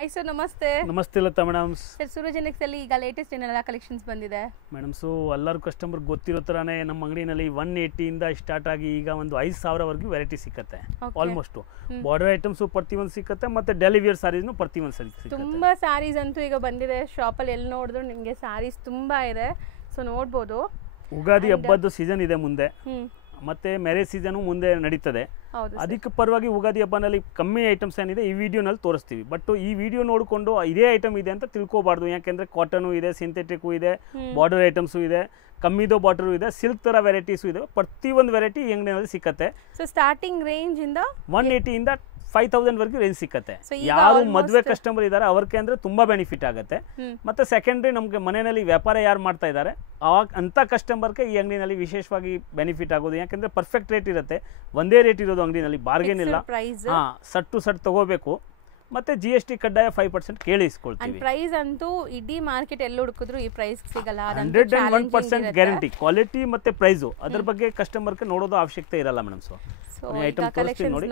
Hi sir, ನಮಸ್ತೆ. ನಮಸ್ತೆ Lata madams. Sir, Suraj ಅಲ್ಲಿ ಈಗ ಲೇಟೆಸ್ಟ್ ಏನೆಲ್ಲ ಕಲೆಕ್ಷನ್ಸ್ ಬಂದಿದೆ? ಮೇಡಮ್ಸು ಎಲ್ಲರೂ ಕಸ್ಟಮರ್ ಗೊತ್ತಿರೋ ಥರನೇ ನಮ್ಮ ಅಂಗಡಿನಲ್ಲಿ 180ಇಂದ ಸ್ಟಾರ್ಟ್ ಆಗಿ ಈಗ ಒಂದು 5,000ವರೆಗೂ ವೆರೈಟಿ ಸಿಕ್ಕತ್ತೆ. ಆಲ್ಮೋಸ್ಟ್ ಬಾರ್ಡರ್ ಐಟಮ್ಸು ಪ್ರತಿಯೊಂದು ಸಿಕ್ಕತ್ತೆ, ಮತ್ತು ಡೈಲಿ ವೇರ್ ಸಾರೀಸ್ನು ಪ್ರತಿಯೊಂದು ಸಿಕ್ಕತ್ತೆ. ತುಂಬ ಸ್ಯಾರೀಸ್ ಅಂತೂ ಈಗ ಬಂದಿದೆ ಶಾಪಲ್ಲಿ. ಎಲ್ಲಿ ನೋಡಿದ್ರು ನಿಮಗೆ ಸ್ಯಾರೀಸ್ ತುಂಬ ಇದೆ. ಸೊ ನೋಡ್ಬೋದು, ಉಗಾದಿ ಹಬ್ಬದ ಸೀಸನ್ ಇದೆ ಮುಂದೆ, ಮತ್ತು ಮ್ಯಾರೇಜ್ ಸೀಸನು ಮುಂದೆ ನಡೀತದೆ. ಅದಕ್ಕೆ ಪರವಾಗಿ ಉಗಾದಿ ಹಬ್ಬನಲ್ಲಿ ಕಮ್ಮಿ ಐಟಮ್ಸ್ ಏನಿದೆ ಈ ವಿಡಿಯೋನಲ್ಲಿ ತೋರಿಸ್ತೀವಿ. ಬಟ್ ಈ ವಿಡಿಯೋ ನೋಡಿಕೊಂಡು ಇದೇ ಐಟಮ್ ಇದೆ ಅಂತ ತಿಳ್ಕೊಬಾರ್ದು. ಯಾಕೆಂದರೆ ಕಾಟನು ಇದೆ, ಸಿಂಥೆಟಿಕ್ಕು ಇದೆ, ಬಾರ್ಡರ್ ಐಟಮ್ಸು ಇದೆ, ಕಮ್ಮಿದು ಬಾರ್ಡರು ಇದೆ, ಸಿಲ್ಕ್ ಥರ ವೆರೈಟೀಸು ಇದೆ. ಪ್ರತಿಯೊಂದು ವೆರೈಟಿ ಈ ಅಂಗಡಿನಲ್ಲಿ ಸಿಕ್ಕತ್ತೆ. ಸೊ ಸ್ಟಾರ್ಟಿಂಗ್ ರೇಂಜಿಂದ 180ಇಂದ 5,000ವರೆಗೂ ರೇಂಜ್ ಸಿಕ್ಕತ್ತೆ. ಯಾರು ಮದುವೆ ಕಸ್ಟಮರ್ ಇದ್ದಾರೆ ಅವ್ರಿಗೆ ಅಂದರೆ ತುಂಬ ಬೆನಿಫಿಟ್ ಆಗುತ್ತೆ. ಮತ್ತು ಸೆಕೆಂಡ್ರಿ ನಮಗೆ ಮನೆಯಲ್ಲಿ ವ್ಯಾಪಾರ ಯಾರು ಮಾಡ್ತಾ ಇದ್ದಾರೆ ಅಂಥ ಕಸ್ಟಮರ್ಗೆ ಈ ಅಂಗಡಿನಲ್ಲಿ ವಿಶೇಷವಾಗಿ ಬೆನಿಫಿಟ್ ಆಗೋದು. ಯಾಕೆಂದರೆ ಪರ್ಫೆಕ್ಟ್ ರೇಟ್ ಇರುತ್ತೆ, ಒಂದೇ ರೇಟ್ ಇರೋದು ಅಂಗಡಿನಲ್ಲಿ, ಬಾರ್ಗೇನ್ ಇಲ್ಲ. ಹಾಂ, ಸಟ್ ಟು ಸಟ್ ತಗೋಬೇಕು. ಮತ್ತೆ GST ಕಡ್ಡಾಯ 5% ಕೇಳಿಸ್ಕೊಳ್ತೀವಿ. ಪ್ರೈಸ್ ಅಂತೂ ಇಡೀ ಮಾರ್ಕೆಟ್ ಎಲ್ಲಿ ಹುಡುಕಿದ್ರು ಈ ಪ್ರೈಸ್ ಸಿಗಲ್ಲ. 101% ಗ್ಯಾರಂಟಿ. ಕ್ವಾಲಿಟಿ ಮತ್ತೆ ಪ್ರೈಸು ಅದ್ರ ಬಗ್ಗೆ ಕಸ್ಟಮರ್ಗೆ ನೋಡೋದು ಅವಶ್ಯಕತೆ ಇರಲ್ಲ ಮೇಡಮ್. ಸೊ ಐಟಮ್ ತೋರಿಸ್ತೀನಿ ನೋಡಿ,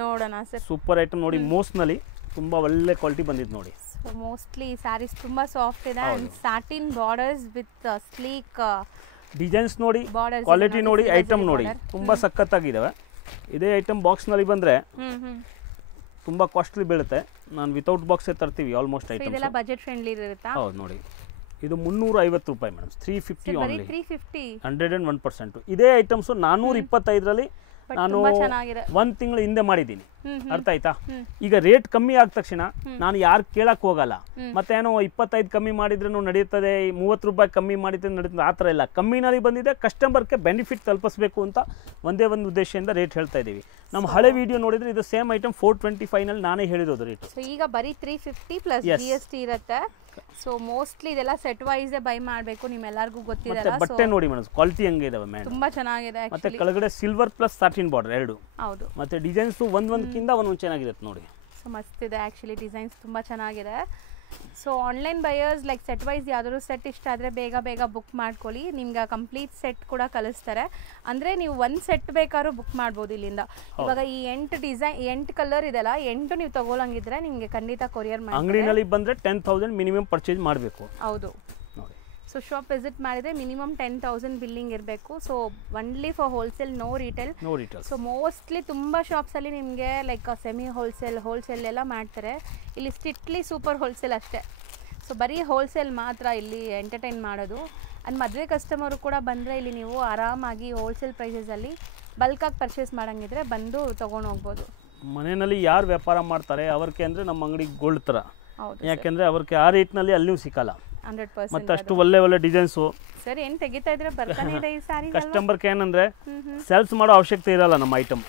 ಸೂಪರ್ ಐಟಮ್ ನೋಡಿ. ಮೋಸ್ಟ್ನಲ್ಲಿ ತುಂಬಾ ಒಳ್ಳೆ ಕ್ವಾಲಿಟಿ ಬಂದಿದೆ ನೋಡಿ. ಸೊ ಮೋಸ್ಟ್ಲಿ ಸ್ಯಾರೀಸ್ ತುಂಬಾ ಸಾಫ್ಟ್ ಇದೆ and satin borders with sleek designs ನೋಡಿ, ಕ್ವಾಲಿಟಿ ನೋಡಿ, ಐಟಮ್ ನೋಡಿ, ತುಂಬಾ ಸಖತ್ತಾಗಿದ್ದಾವೆ. ಇದೇ ಐಟಮ್ ಬಾಕ್ಸ್ನಲ್ಲಿ ಬಂದರೆ ತುಂಬ ಕಾಸ್ಟ್ಲಿ ಬೀಳುತ್ತೆ. ನಾನು ವಿತೌಟ್ ಬಾಕ್ಸೇ ತರ್ತೀವಿ ಆಲ್ಮೋಸ್ಟ್ ಐಟಮ್. ಇದೆಲ್ಲ ಬಜೆಟ್ ಫ್ರೆಂಡ್ಲಿ ಇರುತ್ತಾ? ಹೌದು ನೋಡಿ, ಇದು 350 ರೂಪಾಯಿ ಮೇಡಮ್. 350 ಓನ್ಲಿ, 101%. ಇದೇ ಐಟಮ್ಸು 425ರಲ್ಲಿ ನಾನು ಒಂದು ತಿಂಗಳು ಹಿಂದೆ ಮಾಡಿದ್ದೀನಿ. ಅರ್ಥ ಆಯ್ತಾ? ಈಗ ರೇಟ್ ಕಮ್ಮಿ ಆದ ತಕ್ಷಣ ನಾನು ಯಾರು ಕೇಳಕ್ ಹೋಗಲ್ಲ. ಮತ್ತೇನೋ 25 ಕಮ್ಮಿ ಮಾಡಿದ್ರೂ ನಡೆಯುತ್ತದೆ, 30 ರೂಪಾಯಿ ಕಮ್ಮಿ ಮಾಡಿದ್ರೆ ನಡೀತದೆ, ಆ ಥರ ಇಲ್ಲ. ಕಮ್ಮಿನಲ್ಲಿ ಬಂದಿದೆ, ಕಸ್ಟಮರ್ಗೆ ಬೆನಿಫಿಟ್ ತಲುಪಿಸ್ಬೇಕು ಅಂತ ಒಂದೇ ಒಂದು ಉದ್ದೇಶದಿಂದ ರೇಟ್ ಹೇಳ್ತಾ ಇದ್ದೀವಿ. ನಮ್ಮ ಹಳೆ ವಿಡಿಯೋ ನೋಡಿದ್ರೆ ಇದು ಸೇಮ್ ಐಟಮ್ 425ನಲ್ಲಿ ನಾನೇ ಹೇಳಿರೋದು ರೇಟ್. ಸೊ ಈಗ ಬರೀ 350 ಪ್ಲಸ್ GST ಇರುತ್ತೆ. ಸೊ ಮೋಸ್ಟ್ಲಿ ಇದೆಲ್ಲ ಸೆಟ್ ವೈಸ್ ಬೈ ಮಾಡಬೇಕು, ನಿಮ್ಮೆಲ್ಲರಿಗೂ ಗೊತ್ತಿದೆ. ಬಟ್ಟೆ ನೋಡಿ ಮೇಡಮ್, ಕ್ವಾಲಿಟಿ ಹಂಗೆ ಇದಾವೆ ಮೇಡಮ್, ತುಂಬಾ ಚೆನ್ನಾಗಿದೆ. ಮತ್ತೆ ಕೆಳಗಡೆ ಸಿಲ್ವರ್ ಪ್ಲಸ್ ಸಾಟಿನ್ ಬಾರ್ಡರ್ ಎರಡು. ಹೌದು, ಮತ್ತೆ ಡಿಸೈನ್ಸ್ ಒಂದೊಂದಕ್ಕಿಂತ ಒಂದೊಂದು ಚೆನ್ನಾಗಿರುತ್ತೆ ನೋಡಿ. ಸೊ ಮಸ್ತ್ ಇದೆ ಆ್ಯಕ್ಚುಲಿ, ಡಿಸೈನ್ಸ್ ತುಂಬ ಚೆನ್ನಾಗಿದೆ. So online buyers like set wise ಯಾವ್ದಾದ್ರು ಸೆಟ್ ಇಷ್ಟ ಆದರೆ ಬೇಗ ಬುಕ್ ಮಾಡ್ಕೊಳ್ಳಿ. ನಿಮ್ಗೆ ಕಂಪ್ಲೀಟ್ ಸೆಟ್ ಕೂಡ ಕಳಿಸ್ತಾರೆ. ಅಂದರೆ ನೀವು ಒಂದು ಸೆಟ್ ಬೇಕಾದ್ರೂ ಬುಕ್ ಮಾಡ್ಬೋದು ಇಲ್ಲಿಂದ. ಇವಾಗ ಈ 8 ಕಲರ್ ಇದೆಲ್ಲ, 8 ನೀವು ತಗೊಳಂಗಿದ್ರೆ ನಿಮಗೆ ಖಂಡಿತ ಕೊರಿಯರ್ ಮಾಡಿ. ಅಂಗಡಿನಲ್ಲಿ ಬಂದರೆ 10,000 ಮಿನಿಮಮ್ ಪರ್ಚೇಸ್ ಮಾಡಬೇಕು. ಹೌದು. ಸೊ ಶಾಪ್ ವಿಸಿಟ್ ಮಾಡಿದರೆ ಮಿನಿಮಮ್ 10,000 ಬಿಲ್ಲಿಂಗ್ ಇರಬೇಕು. So only for wholesale, no retail. So mostly ತುಂಬ ಶಾಪ್ಸಲ್ಲಿ ನಿಮಗೆ ಲೈಕ್ ಸೆಮಿ ಹೋಲ್ಸೇಲ್ ಎಲ್ಲ ಮಾಡ್ತಾರೆ. ಇಲ್ಲಿ ಸ್ಟ್ರಿಕ್ಟ್ಲಿ ಸೂಪರ್ ಹೋಲ್ಸೇಲ್ ಅಷ್ಟೇ. ಸೊ ಬರೀ ಹೋಲ್ಸೇಲ್ ಮಾತ್ರ ಇಲ್ಲಿ ಎಂಟರ್ಟೈನ್ ಮಾಡೋದು. ಅಂಡ್ ಮದುವೆ ಕಸ್ಟಮರು ಕೂಡ ಬಂದರೆ ಇಲ್ಲಿ ನೀವು ಆರಾಮಾಗಿ ಹೋಲ್ಸೇಲ್ ಪ್ರೈಸಸಲ್ಲಿ ಬಲ್ಕಾಗಿ ಪರ್ಚೇಸ್ ಮಾಡೋಂಗಿದ್ರೆ ಬಂದು ತೊಗೊಂಡು ಹೋಗ್ಬೋದು. ಮನೆಯಲ್ಲಿ ಯಾರು ವ್ಯಾಪಾರ ಮಾಡ್ತಾರೆ ಅವ್ರಿಗೆ ಅಂದರೆ ನಮ್ಮ ಅಂಗಡಿ ಗೋಲ್ಡ್ ಥರ. ಯಾಕೆಂದರೆ ಅವ್ರಿಗೆ ಆ ರೇಟ್ನಲ್ಲಿ ಅಲ್ಲಿಯೂ ಸಿಕ್ಕಲ್ಲ. 100%. ಮತ್ತೆ ಅಷ್ಟು ಒಳ್ಳೆ ಡಿಸೈನ್ಸು. ಸರ್, ಏನು ತೆಗಿತಾ ಇದ್ರೆ ಬರ್ತಾನೆ ಇದೆ ಈ ಸಾರಿ. ಕಸ್ಟಮರ್ಗೆ ಏನಂದರೆ ಸೇಲ್ಸ್ ಮಾಡೋ ಅವಶ್ಯಕತೆ ಇರಲ್ಲ. ನಮ್ಮ ಐಟಮ್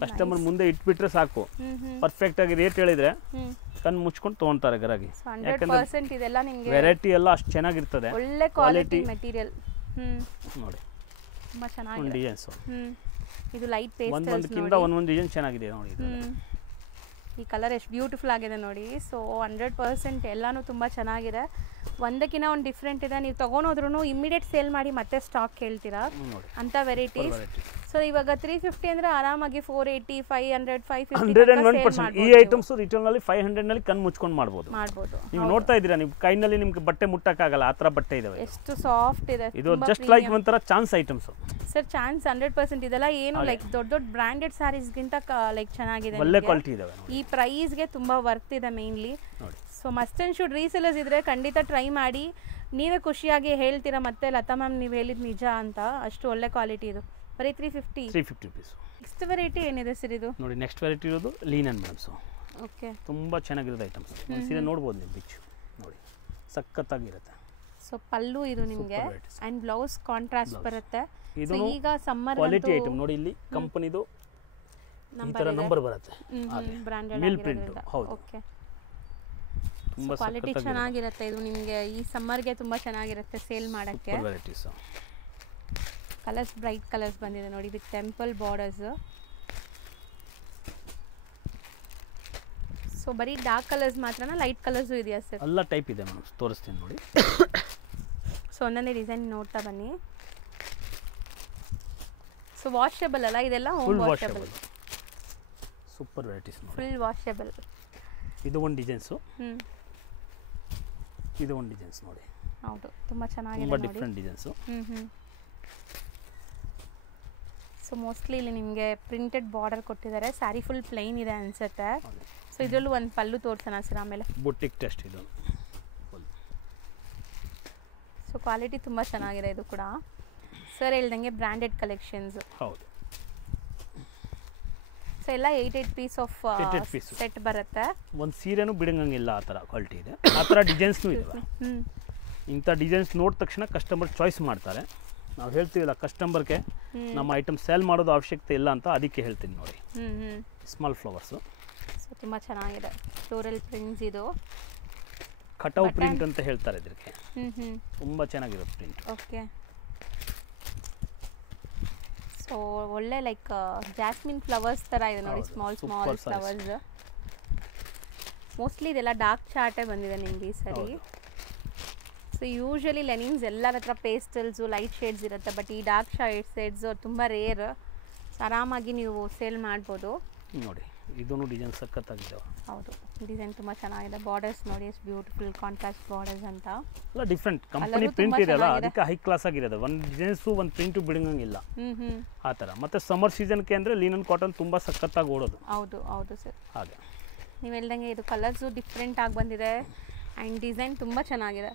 ಕಸ್ಟಮರ್ ಮುಂದೆ ಇಟ್ಬಿಟ್ರೆ ಸಾಕು. ಪರ್ಫೆಕ್ಟ್ ಆಗಿ ರೇಟ್ ಹೇಳಿದ್ರೆ ಕಣ್ಣು ಮುಚ್ಕೊಂಡು ತೊಗೊಳ್ತಾರೆ ಗರಾಗಿ. ಯಾಕಂದ್ರೆ ವೆರೈಟಿ ಎಲ್ಲ ಅಷ್ಟು ಚೆನ್ನಾಗಿರ್ತದೆ, ಒಳ್ಳೆ ಕ್ವಾಲಿಟಿ ಮೆಟೀರಿಯಲ್ ನೋಡಿ. ತುಂಬಾ ಚೆನ್ನಾಗಿದೆ ಡಿಸೈನ್ಸು. ಇದು ಲೈಟ್ ಪೇಸ್ಟಲ್ಸ್, ಒಂದೊಂದಕ್ಕಿಂತ ಒಂದೊಂದು ಡಿಸೈನ್ ಚೆನ್ನಾಗಿದೆ ನೋಡಿ. ಈ ಕಲರ್ ಎಷ್ಟು ಬ್ಯೂಟಿಫುಲ್ ಆಗಿದೆ ನೋಡಿ. ಸೊ 100% ಎಲ್ಲಾನು ತುಂಬ ಚೆನ್ನಾಗಿದೆ. ಒಂದಕ್ಕಿಂತ ಒಂದು ಡಿಫ್ರೆಂಟ್ ಇದೆ. ನೀವು ತೊಗೊಂಡೋದ್ರೂ ಇಮಿಡಿಯೇಟ್ ಸೇಲ್ ಮಾಡಿ ಮತ್ತೆ ಸ್ಟಾಕ್ ಕೇಳ್ತೀರಾ ಅಂಥ ವೆರೈಟೀಸ್. ಸೊ ಇವಾಗ 350 ಅಂದರೆ ಆರಾಮಾಗಿ 480, 500, 550 ಈ ಐಟಮ್ಸ್ ರಿಟೇಲ್ನಲ್ಲಿ 500ನಲ್ಲಿ ಕಣ್ಣು ಮುಚ್ಕೊಂಡು ಮಾಡ್ಬೋದು. ನೀವು ನೋಡ್ತಾ ಇದ್ದೀರಾ, ನೀವು ಕೈನಲ್ಲಿ ನಿಮ್ಗೆ ಬಟ್ಟೆ ಮುಟ್ಟಕ್ಕಾಗಲ್ಲ, ಆ ಥರ ಬಟ್ಟೆ ಇದಾವೆ. ಎಷ್ಟು ಸಾಫ್ಟ್ ಇದೆ. ಇದು ಜಸ್ಟ್ ಲೈಕ್ ಒಂಥರ ಚಾನ್ಸ್ ಐಟಮ್ಸ್. Sir, chance 100%. ಇದೆಲ್ಲ ಏನು ಲೈಕ್ ದೊಡ್ಡ ಬ್ರ್ಯಾಂಡೆಡ್ ಸ್ಯಾರೀಸ್ಗಿಂತ ಲೈಕ್ ಚೆನ್ನಾಗಿದೆ, ಒಳ್ಳೆ ಕ್ವಾಲಿಟಿ ಇದಾವೆ. ಈ ಪ್ರೈಸ್ಗೆ ತುಂಬ ವರ್ತ್ ಇದೆ mainly. So must and should resellers ಇದ್ರೆ ಖಂಡಿತ ಟ್ರೈ ಮಾಡಿ. ನೀವೇ ಖುಷಿಯಾಗಿ ಹೇಳ್ತೀರಾ ಮತ್ತೆ ಲತಾ ಮ್ಯಾಮ್ ನೀವು ಹೇಳಿದ್ದು ನಿಜ ಅಂತ. ಅಷ್ಟು ಒಳ್ಳೆ ಕ್ವಾಲಿಟಿ ಇದು. ಬರೀ 350 ರುಪೀಸ್. ನೆಕ್ಸ್ಟ್ ವೆರೈಟಿ ಏನಿದೆ ಸರ್ ಇದು? ನೋಡಿ, ನೆಕ್ಸ್ಟ್ ವೆರೈಟಿ ಇರೋದು ಲೀನನ್ ಮೇಡಮ್ಸು. ಓಕೆ, ತುಂಬ ಚೆನ್ನಾಗಿರೋದು ಐಟಮ್ಸ್. ಸೀರೆ ನೋಡ್ಬೋದು ನೀವು, ಬಿಚ್ಚು ನೋಡಿ, ಸಖತ್ತಾಗಿರುತ್ತೆ. ಸೊ ಪಲ್ಲು ಇದು ನಿಮಗೆ ಆ್ಯಂಡ್ ಬ್ಲೌಸ್ ಕಾಂಟ್ರಾಸ್ಟ್ ಬರುತ್ತೆ. ಇದು ಈಗ ಸಮ್ಮರ್ ಕ್ವಾಲಿಟಿ ಐಟಮ್ ನೋಡಿ. ಇಲ್ಲಿ ಕಂಪನಿದು ಈ ಥರ ನಂಬರ್ ಬರುತ್ತೆ, ಬ್ರಾಂಡೆಡ್ ಮಿಲ್ ಪ್ರಿಂಟ್. ಹೌದು, ಓಕೆ. ತುಂಬ ಕ್ವಾಲಿಟಿ ಚೆನ್ನಾಗಿರುತ್ತೆ. ಇದು ನಿಮಗೆ ಈ ಸಮ್ಮರ್ಗೆ ತುಂಬ ಚೆನ್ನಾಗಿರುತ್ತೆ ಸೇಲ್ ಮಾಡೋಕ್ಕೆ. ವೆರೈಟೀಸ್ ಕಲರ್ಸ್ ಬ್ರೈಟ್ ಕಲರ್ಸ್ ಬಂದಿದೆ ನೋಡಿ, ವಿತ್ ಟೆಂಪಲ್ ಬಾರ್ಡರ್ಸ್. ಸೊ ಬರೀ ಡಾರ್ಕ್ ಕಲರ್ಸ್ ಮಾತ್ರನಾ, ಲೈಟ್ ಕಲರ್ಸು ಇದೆಯಾ ಸರ್? ಎಲ್ಲ ಟೈಪ್ ಇದೆ ಮೇಡಮ್, ತೋರಿಸ್ತೀನಿ ನೋಡಿ. ಸೊ ಒಂದೊಂದೇ ಡಿಸೈನ್ ನೋಡ್ತಾ ಬನ್ನಿ. ಸೊ ವಾಷಬಲ್ ಅಲ್ಲ ಇದೆಲ್ಲ? Home washable. ಸೂಪರ್ ವೆರೈಟೀಸ್ ನೋಡಿ, ಫುಲ್ ವಾಷಬಲ್. ಇದು ಒಂದು ಡಿಸೈನ್ಸು. ಇದು ಒಂದು ಡಿಸೈನ್ಸ್ ನೋಡಿ. ಹೌದು, ತುಂಬ ಚೆನ್ನಾಗಿದೆ, ತುಂಬ ಡಿಫ್ರೆಂಟ್ ಡಿಸೈನ್ಸು. ಸೊ ಮೋಸ್ಟ್ಲಿ ಇಲ್ಲಿ ನಿಮಗೆ ಪ್ರಿಂಟೆಡ್ ಬಾರ್ಡರ್ ಕೊಟ್ಟಿದ್ದಾರೆ. ಸ್ಯಾರಿ ಫುಲ್ ಪ್ಲೈನ್ ಇದೆ ಅನ್ಸುತ್ತೆ. ಸೊ ಇದರಲ್ಲೂ ಒಂದು ಪಲ್ಲು ತೋರಿಸೋಣ ಸರ್ ಆಮೇಲೆ. ಬುಟಿಕ್ ಟೆಸ್ಟ್ ಇದು. ಸೊ ಕ್ವಾಲಿಟಿ ತುಂಬ ಚೆನ್ನಾಗಿದೆ ಇದು ಕೂಡ. ಸರ್ ಹೇಳ್ದಂಗೆ ಬ್ರ್ಯಾಂಡೆಡ್ ಕಲೆಕ್ಷನ್ಸ್. ಹೌದು. ಸೊ ಎಲ್ಲ 8 ಪೀಸ್ ಆಫ್ ಸೆಟ್ ಬರುತ್ತೆ. ಒಂದು ಸೀರೆನೂ ಬಿಡಂಗಿಲ್ಲ, ಆ ಥರ ಕ್ವಾಲಿಟಿ ಇದೆ. ಆ ಥರ ಡಿಸೈನ್ಸ್ನೂ ಇದೆ. ಇಂಥ ಡಿಸೈನ್ಸ್ ನೋಡಿದ ತಕ್ಷಣ ಕಸ್ಟಮರ್ ಚಾಯ್ಸ್ ಮಾಡ್ತಾರೆ. ನಾವು ಹೇಳ್ತೀವಲ್ಲ ಕಸ್ಟಮರ್ಗೆ ನಮ್ಮ ಐಟಮ್ ಸೇಲ್ ಮಾಡೋದು ಅವಶ್ಯಕತೆ ಇಲ್ಲ ಅಂತ, ಅದಕ್ಕೆ ಹೇಳ್ತೀನಿ ನೋಡಿ. Small flowers. ಸೊ ತುಂಬ ಚೆನ್ನಾಗಿದೆ. ಫ್ಲೋರಲ್ ಪ್ರಿಂಟ್ಸ್ ಇದು. ಕಟೌ ಪ್ರಿಂಟ್ ಅಂತ ಹೇಳ್ತಾರೆ ಇದಕ್ಕೆ. ತುಂಬ ಚೆನ್ನಾಗಿರುತ್ತೆ ಪ್ರಿಂಟ್. ಓಕೆ. ಸೊ ಒಳ್ಳೆ ಲೈಕ್ ಜಾಸ್ಮಿನ್ ಫ್ಲವರ್ಸ್ ಥರ ಇದೆ ನೋಡಿ. Small flowers. ಮೋಸ್ಟ್ಲಿ ಇದೆಲ್ಲ ಡಾರ್ಕ್ ಚಾರ್ಟೇ ಬಂದಿದೆ ನಿಮಗೆ ಈ ಸರಿ. ಸೊ ಯೂಶಲಿ ಲೆನಿನ್ಸ್ ಎಲ್ಲರ ಹತ್ರ ಪೇಸ್ಟಲ್ಸು ಲೈಟ್ ಶೇಡ್ಸ್ ಇರುತ್ತೆ, ಬಟ್ ಈ ಡಾರ್ಕ್ ಶೇಡ್ಸು ತುಂಬ ರೇರ್. ಆರಾಮಾಗಿ ನೀವು ಸೇಲ್ ಮಾಡ್ಬೋದು ನೋಡಿ. ಇದೂ ಡಿಸೈನ್ ಸಖತ್ತಾಗಿದೆ. ಹೌದು, ಡಿಸೈನ್ ತುಂಬ ಚೆನ್ನಾಗಿದೆ. ಬಾರ್ಡರ್ಸ್ ನೋಡಿ ಎಷ್ಟು ಬ್ಯೂಟಿಫುಲ್ ಕಾಂಟ್ರಾಸ್ಟ್ ಬಾರ್ಡರ್ಸ್ ಅಂತ. ಎಲ್ಲ ಡಿಫ್ರೆಂಟ್ ಕಂಪನಿ ಪ್ರಿಂಟ್ ಇದೆಯಲ್ಲ, ಅದಕ್ಕೆ ಹೈ ಕ್ಲಾಸ್ ಆಗಿರೋದು. ಒಂದು ಡಿಸೈನ್ಸು ಒಂದು ಪ್ರಿಂಟು ಬಿಡಂಗಿಲ್ಲ ಆ ಥರ. ಮತ್ತು ಸಮ್ಮರ್ ಸೀಸನ್ಗೆ ಅಂದರೆ ಲೀನನ್ ಕಾಟನ್ ತುಂಬ ಸಖತ್ತಾಗಿ ಓಡೋದು. ಹೌದು ಹೌದು ಸರ್. ಹಾಗೆ ನೀವು ಹೇಳ್ದಂಗೆ ಇದು ಕಲರ್ಸು ಡಿಫ್ರೆಂಟ್ ಆಗಿ ಬಂದಿದೆ ಆ್ಯಂಡ್ ಡಿಸೈನ್ ತುಂಬ ಚೆನ್ನಾಗಿದೆ.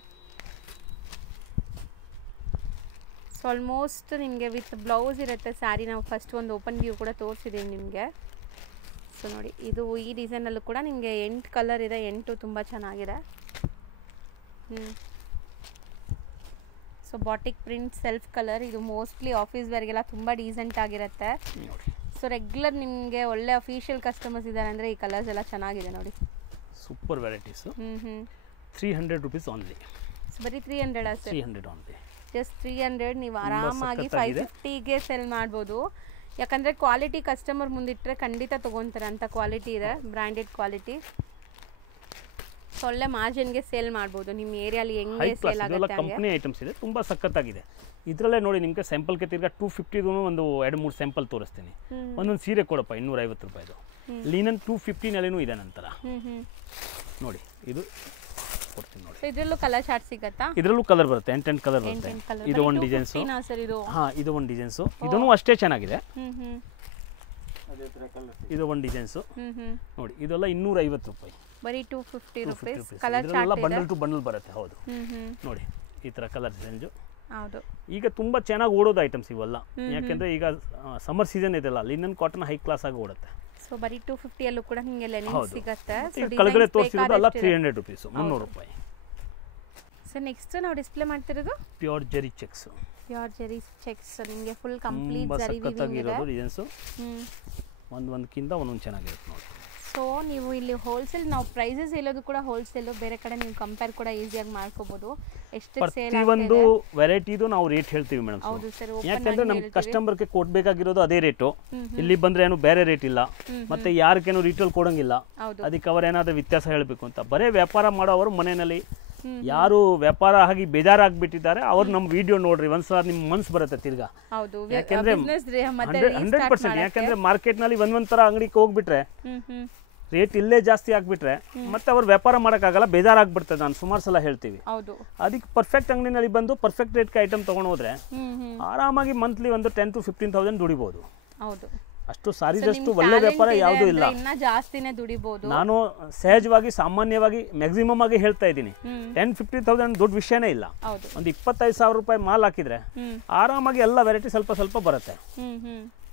ಸೊ ಆಲ್ಮೋಸ್ಟ್ ನಿಮಗೆ ವಿತ್ ಬ್ಲೌಸ್ ಇರುತ್ತೆ ಸ್ಯಾರಿ. ನಾವು ಫಸ್ಟ್ ಒಂದು ಓಪನ್ ವ್ಯೂ ಕೂಡ ತೋರಿಸಿದ್ದೀವಿ ನಿಮಗೆ. ಸೊ ನೋಡಿ, ಇದು ಈ ಡಿಸೈನಲ್ಲೂ ಕೂಡ ನಿಮಗೆ 8 ಕಲರ್ ಇದೆ. 8 ತುಂಬ ಚೆನ್ನಾಗಿದೆ. So batik print self colour. ಇದು ಮೋಸ್ಟ್ಲಿ ಆಫೀಸ್ ವೇರ್ಗೆಲ್ಲ ತುಂಬ ಡೀಸೆಂಟ್ ಆಗಿರುತ್ತೆ. ಸೊ ರೆಗ್ಯುಲರ್ ನಿಮಗೆ ಒಳ್ಳೆ ಅಫಿಷಿಯಲ್ ಕಸ್ಟಮರ್ಸ್ ಇದ್ದಾರೆ ಅಂದರೆ ಈ ಕಲರ್ಸ್ ಎಲ್ಲ ಚೆನ್ನಾಗಿದೆ ನೋಡಿ. Super varieties. 300 rupees only. So ಬರೀ 300 ಸರ್? 300 ಓನ್ಲಿ. ಜಸ್ಟ್ 300 ನೀವು ಆರಾಮಾಗಿ 550ಗೆ ಸೆಲ್ ಮಾಡ್ಬೋದು. ಯಾಕಂದರೆ ಕ್ವಾಲಿಟಿ ಕಸ್ಟಮರ್ ಮುಂದಿಟ್ಟರೆ ಖಂಡಿತ ತೊಗೊತಾರೆ ಅಂತ ಕ್ವಾಲಿಟಿ ಇದೆ, ಬ್ರ್ಯಾಂಡೆಡ್ ಕ್ವಾಲಿಟಿ. ಸೊ ಒಳ್ಳೆ ಮಾರ್ಜಿನ್ಗೆ ಸೇಲ್ ಮಾಡ್ಬೋದು. ನಿಮ್ಮ ಏರಿಯಾಲಿ ಹೆಂಗೆ ಸೇಲ್ ಆಗುತ್ತೆ. ಕಂಪನಿ ಐಟಮ್ಸ್ ಇದೆ, ತುಂಬ ಸಖತ್ತಾಗಿದೆ. ಇದರಲ್ಲೇ ನೋಡಿ ನಿಮಗೆ ಸ್ಯಾಂಪಲ್ಗೆ ತಿರ್ಗಾ 250 ಒಂದು 2-3 ಸ್ಯಾಂಪಲ್ ತೋರಿಸ್ತೀನಿ. ಒಂದೊಂದು ಸೀರೆ ಕೊಡಪ್ಪ 250 ರೂಪಾಯಿದು. ಲೀನನ್ 250 ಇದೆ ನಂತರ ನೋಡಿ. ಇದು ಕೊಡ್ತೀನಿ ನೋಡಿ. ಇದರಲ್ಲೂ ಕಲರ್ ಚಾರ್ಟ್ ಸಿಗುತ್ತಾ? ಇದರಲ್ಲೂ ಕಲರ್ ಬರುತ್ತೆ, 8 ಕಲರ್ ಬರುತ್ತೆ. ಇದು ಒಂದು ಡಿಸೈನ್ಸು. ಹಾಂ, ಇದು ಒಂದು ಡಿಸೈನ್ಸು. ಇದೂ ಅಷ್ಟೇ ಚೆನ್ನಾಗಿದೆ. ಇದು ಒಂದು ಡಿಸೈನ್ಸು ನೋಡಿ. ಇದೆಲ್ಲ 250 ರೂಪಾಯಿ. ಬರೀ 250 ರೂಪೀಸ್. ಕಲರ್ ಚಾರ್ಟ್ ಎಲ್ಲ ಬಂಡಲ್ ಟು ಬಂಡಲ್ ಬರುತ್ತೆ. ಹೌದು ನೋಡಿ, ಈ ಥರ ಕಲರ್ ಡಿಸೈನ್ಸು. ಹೌದು, ಈಗ ತುಂಬ ಚೆನ್ನಾಗಿ ಓಡೋದು ಐಟಮ್ಸ್ ಇವೆಲ್ಲ. ಯಾಕೆಂದರೆ ಈಗ ಸಮ್ಮರ್ ಸೀಸನ್ ಇದೆಲ್ಲ, ಲಿನನ್ ಕಾಟನ್ ಹೈ ಕ್ಲಾಸ್ ಆಗಿ ಓಡುತ್ತೆ. ಸೊ ಬರೀ 250 ಅಲ್ಲೂ ಕೂಡ ನಿಮಗೆ ಲೆನಿನ್ ಸಿಗುತ್ತೆ. ಕೆಳಗಡೆ ತೋರಿಸಿರೋದಲ್ಲ 300 ರುಪೀಸ್, 300 ರೂಪಾಯಿ. ಸೊ ನೆಕ್ಸ್ಟ್ ನಾವು ಡಿಸ್ಪ್ಲೇ ಮಾಡ್ತಿರೋದು ಪ್ಯೂರ್ ಜರಿ ಚೆಕ್ಸ್. ಪ್ಯೂರ್ ಜರಿ ಚೆಕ್ಸ್ ನಿಮಗೆ ಫುಲ್ ಕಂಪ್ಲೀಟ್ ಜರಿ ವೀವಿಂಗ್ ಇದೆ. ಡಿಸೈನ್ಸ್ ಒಂದೊಂದಕ್ಕಿಂತ ಒಂದೊಂದು ಚೆನ್ನಾಗಿರುತ್ತೆ ನೋಡಿ. ಸೊ ನೀವು ಇಲ್ಲಿ ಹೋಲ್ಸೇಲ್, ನಾವು ಪ್ರೈಸಸ್ ಹೇಳೋದು ಕೂಡ ಹೋಲ್ಸೇಲ್, ಬೇರೆ ಕಡೆ ನೀವು ಕಂಪೇರ್ ಕೂಡ ಈಸಿಯಾಗಿ ಮಾಡ್ಕೋಬಹುದು. ಎಷ್ಟು ಸೇಲ್ ಆಗ್ತಿದೆ ಒಂದು ವೆರೈಟಿದು ನಾವು ರೇಟ್ ಹೇಳ್ತೀವಿ ಮೇಡಮ್. ಹೌದು ಸರ್. ಯಾಕಂದ್ರೆ ನಮ್ಮ ಕಸ್ಟಮರ್ಗೆ ಕೊಡಬೇಕಾಗಿರೋದು ಅದೇ ರೇಟು. ಇಲ್ಲಿ ಬಂದ್ರೆ ಏನು ಬೇರೆ ರೇಟ್ ಇಲ್ಲ, ಮತ್ತೆ ಯಾರಿಗೇನು ರೀಟೇಲ್ ಕೊಡಂಗಿಲ್ಲ. ಅದಕ್ಕೆ ಅವ್ರು ಏನಾದ್ರೂ ವ್ಯತ್ಯಾಸ ಹೇಳಬೇಕು ಅಂತ. ಬರೇ ವ್ಯಾಪಾರ ಮಾಡೋರು ಮನೆಯಲ್ಲಿ ಯಾರು ವ್ಯಾಪಾರ ಆಗಿ ಬೇಜಾರಾಗ್ಬಿಟ್ಟಿದ್ದಾರೆ ಅವ್ರು ನಮ್ಮ ವಿಡಿಯೋ ನೋಡ್ರಿ, ಒಂದ್ಸಲ ನಿಮ್ ಮನ್ಸು ಬರುತ್ತೆ ತಿರ್ಗಾ. ಯಾಕಂದ್ರೆ 100%. ಯಾಕಂದ್ರೆ ಮಾರ್ಕೆಟ್ ನಲ್ಲಿ ಒಂದೊಂದ್ ತರ ಅಂಗಡಿಗೆ ಹೋಗ್ಬಿಟ್ರೆ ರೇಟ್ ಇಲ್ಲೇ ಜಾಸ್ತಿ ಆಗ್ಬಿಟ್ರೆ ಮತ್ತೆ ಅವ್ರು ವ್ಯಾಪಾರ ಮಾಡೋಕ್ಕಾಗಲ್ಲ, ಬೇಜಾರಾಗ್ಬಿಡ್ತದೆ. ನಾನು ಸುಮಾರು ಸಲ ಹೇಳ್ತೀವಿ. ಅದಕ್ಕೆ ಪರ್ಫೆಕ್ಟ್ ಅಂಗಡಿನಲ್ಲಿ ಬಂದು ಪರ್ಫೆಕ್ಟ್ ರೇಟ್ಗೆ ಐಟಮ್ ತಗೊಂಡು ಹೋದ್ರೆ ಆರಾಮಾಗಿ ಮಂತ್ಲಿ ಒಂದು 10,000 to 15,000 ದುಡಿಬಹುದು. ಅಷ್ಟು ಸಾರಿದಷ್ಟು ಒಳ್ಳೆ ವ್ಯಾಪಾರ ಯಾವುದೂ ಇಲ್ಲ. ನಾನು ಸಹಜವಾಗಿ ಸಾಮಾನ್ಯವಾಗಿ ಮ್ಯಾಕ್ಸಿಮಮ್ ಆಗಿ ಹೇಳ್ತಾ ಇದ್ದೀನಿ. 10,000-50,000 ದೊಡ್ಡ ವಿಷಯನೇ ಇಲ್ಲ. ಒಂದು 25,000 ರೂಪಾಯಿ ಮಾಲ್ ಹಾಕಿದ್ರೆ ಆರಾಮಾಗಿ ಎಲ್ಲ ವೆರೈಟಿ ಸ್ವಲ್ಪ ಸ್ವಲ್ಪ ಬರುತ್ತೆ.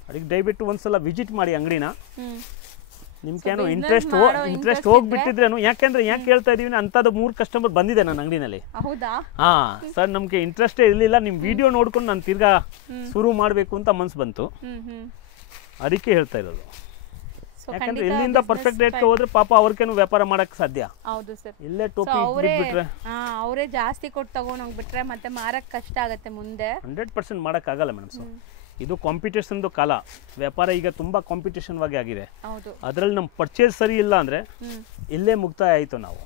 ಅದಕ್ಕೆ ದಯವಿಟ್ಟು ಒಂದ್ಸಲ ವಿಸಿಟ್ ಮಾಡಿ ಅಂಗಡಿನ. ನಿಮ್ಗೇನು ಇಂಟ್ರೆಸ್ಟ್ ಹೋಗ್ಬಿಟ್ಟಿದ್ರೇನು, ಯಾಕೆ ಹೇಳ್ತಾ ಇದೀವಿ, ಅಂತದ್ದು 3 ಕಸ್ಟಮರ್ ಬಂದಿದೆ ನನ್ನ ಅಂಗಡಿನಲ್ಲಿ. ಹಾ ಸರ್, ನಮ್ಗೆ ಇಂಟ್ರೆಸ್ಟೇ ಇರಲಿಲ್ಲ, ನಿಮ್ ವಿಡಿಯೋ ನೋಡ್ಕೊಂಡು ನಾನು ತಿರ್ಗಾ ಶುರು ಮಾಡಬೇಕು ಅಂತ ಮನ್ಸು ಬಂತು. ಅದಕ್ಕೆ ಹೇಳ್ತಾ ಇರೋದು. ಯಾಕಂದ್ರೆ ಇಲ್ಲಿಂದ ಪರ್ಫೆಕ್ಟ್ ರೇಟ್ಗೆ ಹೋದ್ರೆ ಪಾಪ ಅವ್ರಿಗೇನು ವ್ಯಾಪಾರ ಮಾಡಕ್ ಸಾಧ್ಯ. ಇಲ್ಲೇ ಟೋಪಿ ಬಿಟ್ಬಿಟ್ರೆ ಅವರೇ ಜಾಸ್ತಿ ಕೊಟ್ಟು ತಗೊಂಡ್ ಹೋಗ್ಬಿಟ್ರೆ ಮತ್ತೆ ಮಾರಕ್ ಕಷ್ಟ ಆಗತ್ತೆ ಮುಂದೆ. 100% ಮಾಡಕ್ ಆಗಲ್ಲ ಮೇಡಮ್. ಇದು ಕಾಂಪಿಟೇಷನ್ ಕಾಲ, ವ್ಯಾಪಾರ ಈಗ ತುಂಬಾ ಕಾಂಪಿಟೇಷನ್ ವಾಗಿ ಆಗಿದೆ. ಅದ್ರಲ್ಲಿ ನಮ್ ಪರ್ಚೇಸ್ ಸರಿ ಇಲ್ಲ ಅಂದ್ರೆ ಇಲ್ಲೇ ಮುಕ್ತಾಯ ಆಯ್ತು ನಾವು.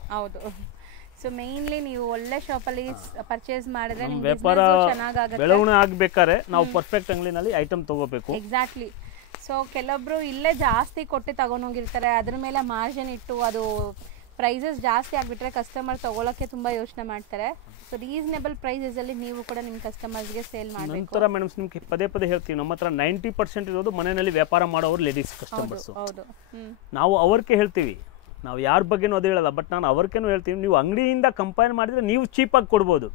ಸೊ ಮೇನ್ಲಿ ನೀವು ಒಳ್ಳೆ ಶಾಪಲ್ಲಿ ಪರ್ಚೇಸ್ ಮಾಡಿದ್ರೆ ನಿಮ್ಮ ವ್ಯಾಪಾರ ಬೆಳವಣಿಗೆ ಆಗಬೇಕಾದ್ರೆ ನಾವು ಪರ್ಫೆಕ್ಟ್ ಅಂಗಡಿನಲ್ಲಿ ಐಟಮ್ ತಗೋಬೇಕು. ಎಕ್ಸಾಕ್ಟ್ಲಿ. ಸೊ ಕೆಲವೊಬ್ರು ಇಲ್ಲೇ ಜಾಸ್ತಿ ಕೊಟ್ಟು ತಗೊಂಡೋಗಿರ್ತಾರೆ, ಅದ್ರ ಮೇಲೆ ಮಾರ್ಜಿನ್ ಇಟ್ಟು ಅದು ಪ್ರೈಸಸ್ ಜಾಸ್ತಿ ಆಗಿಬಿಟ್ರೆ ಕಸ್ಟಮರ್ ತೊಗೊಳಕ್ಕೆ ತುಂಬ ಯೋಚನೆ ಮಾಡ್ತಾರೆ. ಸೊ ರೀಸನೇಬಲ್ ಪ್ರೈಸಸಲ್ಲಿ ನೀವು ಕೂಡ ನಿಮ್ಮ ಕಸ್ಟಮರ್ಸ್ಗೆ ಸೇಲ್ ಮಾಡಬೇಕು. ನಂತರ ಮೇಡಮ್ ನಿಮ್ಗೆ ಪದೇ ಪದೇ ಹೇಳ್ತೀವಿ, ನಮ್ಮ ಹತ್ರ 90% ಇರೋದು ಮನೆಯಲ್ಲಿ ವ್ಯಾಪಾರ ಮಾಡೋರು ಲೇಡೀಸ್ ಕಸ್ಟಮರ್ಸು. ಹೌದು. ನಾವು ಅವ್ರಿಗೆ ಹೇಳ್ತೀವಿ, ನಾವು ಯಾರ ಬಗ್ಗೆನೂ ಅದು ಹೇಳಲ್ಲ, ಬಟ್ ನಾನು ಅವ್ರಿಗೇನು ಹೇಳ್ತೀನಿ, ನೀವು ಅಂಗಡಿಯಿಂದ ಕಂಪೇರ್ ಮಾಡಿದ್ರೆ ನೀವು ಚೀಪಾಗಿ ಕೊಡ್ಬೋದು.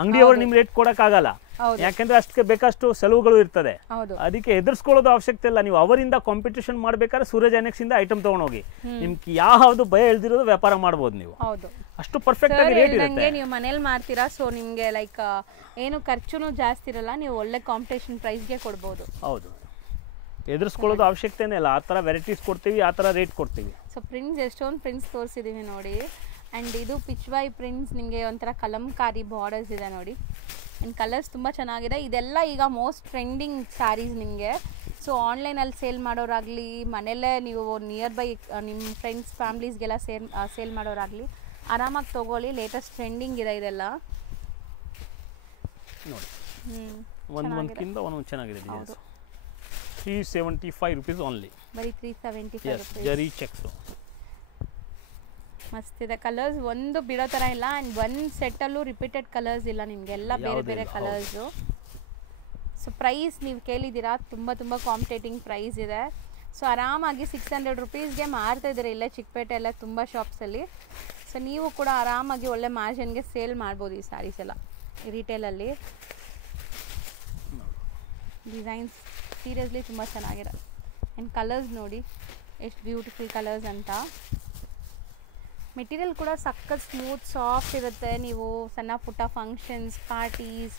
ಅಂಗಡಿಯವರು ನಿಮ್ಗೆ ರೇಟ್ ಕೊಡೋಕ್ಕಾಗಲ್ಲ, ಯಾಕೆಂದ್ರೆ ಅಷ್ಟಕ್ಕೆ ಬೇಕಷ್ಟು ಸೆಲವುಗಳು ಇರ್ತದೆ. ಅದಕ್ಕೆ ಎದುರಿಸ್ಕೊಳ್ಳೋದು ಅವಶ್ಯಕತೆ ಇಲ್ಲ. ನೀವು ಅವರಿಂದ ಕಾಂಪಿಟೇಷನ್ ಮಾಡ್ಬೇಕಾದ್ರೆ ಸೂರಜ್ ಐನೆಕ್ಸ್ ಇಂದ ಐಟಮ್ ತಗೊಂಡೋಗಿ, ನಿಮ್ಗೆ ಯಾವ್ದು ಭಯ ಇಲ್ದಿರೋದು ವ್ಯಾಪಾರ ಮಾಡ್ಬೋದು ನೀವು. ಅಷ್ಟು ಪರ್ಫೆಕ್ಟ್ ಆಗಿ ರೇಟ್ ಇರುತ್ತೆ. ನೀವು ಮನೇಲಿ ಮಾಡ್ತೀರಾ, ಸೊ ನಿಮ್ಗೆ ಲೈಕ್ ಏನು ಖರ್ಚುನು ಜಾಸ್ತಿ ಇರಲ್ಲ, ನೀವು ಒಳ್ಳೆ ಕಾಂಪಿಟೇಷನ್ ಪ್ರೈಸ್ಗೆ ಕೊಡ್ಬೋದು. ಹೌದು, ಎದುರಿಸ್ಕೊಳ್ಳೋದು ಅವಶ್ಯಕತೆನೇ ಇಲ್ಲ. ಆ ಥರ ವೆರೈಟೀಸ್ ಕೊಡ್ತೀವಿ, ಆ ಥರ ರೇಟ್ ಕೊಡ್ತೀವಿ. ಸೊ ಪ್ರಿಂಟ್ಸ್ ಎಷ್ಟೊಂದು ಪ್ರಿಂಟ್ಸ್ ತೋರಿಸಿದ್ದೀವಿ ನೋಡಿ. ಆ್ಯಂಡ್ ಇದು ಪಿಚ್ವೈ ಪ್ರಿಂಟ್ಸ್, ನಿಮಗೆ ಒಂಥರ ಕಲಂಕಾರಿ ಬಾರ್ಡರ್ಸ್ ಇದೆ ನೋಡಿ. ಆ್ಯಂಡ್ ಕಲರ್ಸ್ ತುಂಬ ಚೆನ್ನಾಗಿದೆ. ಇದೆಲ್ಲ ಈಗ ಮೋಸ್ಟ್ ಟ್ರೆಂಡಿಂಗ್ ಸ್ಯಾರೀಸ್ ನಿಮಗೆ. ಸೊ ಆನ್ಲೈನಲ್ಲಿ ಸೇಲ್ ಮಾಡೋರಾಗಲಿ, ಮನೆಯಲ್ಲೇ ನೀವು ನಿಯರ್ ಬೈ ನಿಮ್ಮ ಫ್ರೆಂಡ್ಸ್ ಫ್ಯಾಮ್ಲೀಸ್ಗೆಲ್ಲ ಸೇಲ್ ಮಾಡೋರಾಗಲಿ ಆರಾಮಾಗಿ ತೊಗೊಳ್ಳಿ. ಲೇಟೆಸ್ಟ್ ಟ್ರೆಂಡಿಂಗ್ ಇದೆ ಇದೆಲ್ಲ ನೋಡಿ. ಒಂದೊಂದಕ್ಕಿಂತ ಒಂದೊಂದು ಚೆನ್ನಾಗಿದೆ. 375 rupees ಓನ್ಲಿ. ಬರೀ 375 rupees. ಜರಿ ಚೆಕ್ಸ್ ಮಸ್ತ್ ಇದೆ. ಕಲರ್ಸ್ ಒಂದು ಬಿಡೋ ಥರ ಇಲ್ಲ. ಆ್ಯಂಡ್ ಒಂದು ಸೆಟ್ಟಲ್ಲೂ ರಿಪೀಟೆಡ್ ಕಲರ್ಸ್ ಇಲ್ಲ ನಿಮಗೆ, ಎಲ್ಲ ಬೇರೆ ಬೇರೆ ಕಲರ್ಸು. ಸೊ ಪ್ರೈಸ್ ನೀವು ಕೇಳಿದ್ದೀರಾ, ತುಂಬ ತುಂಬ ಕಾಂಪಿಟೇಟಿಂಗ್ ಪ್ರೈಸ್ ಇದೆ. ಸೊ ಆರಾಮಾಗಿ 600 rupeesಗೆ ಮಾರ್ತಾ ಇದ್ದಾರೆ ಇಲ್ಲೇ ಚಿಕ್ಕಪೇಟೆ ಎಲ್ಲ ತುಂಬ ಶಾಪ್ಸಲ್ಲಿ. ಸೊ ನೀವು ಕೂಡ ಆರಾಮಾಗಿ ಒಳ್ಳೆ ಮಾರ್ಜಿನ್ಗೆ ಸೇಲ್ ಮಾಡ್ಬೋದು ಈ ಸ್ಯಾರೀಸ್ ಎಲ್ಲ ರಿಟೇಲಲ್ಲಿ. ಡಿಸೈನ್ಸ್ ಸೀರಿಯಸ್ಲಿ ತುಂಬ ಚೆನ್ನಾಗಿದೆ. ಆ್ಯಂಡ್ ಕಲರ್ಸ್ ನೋಡಿ ಎಷ್ಟು ಬ್ಯೂಟಿಫುಲ್ ಕಲರ್ಸ್ ಅಂತ. ಮೆಟೀರಿಯಲ್ ಕೂಡ ಸಖತ್ ಸ್ಮೂತ್ ಸಾಫ್ಟ್ ಇರುತ್ತೆ. ನೀವು ಸಣ್ಣ ಪುಟ್ಟ ಫಂಕ್ಷನ್ಸ್, ಪಾರ್ಟೀಸ್,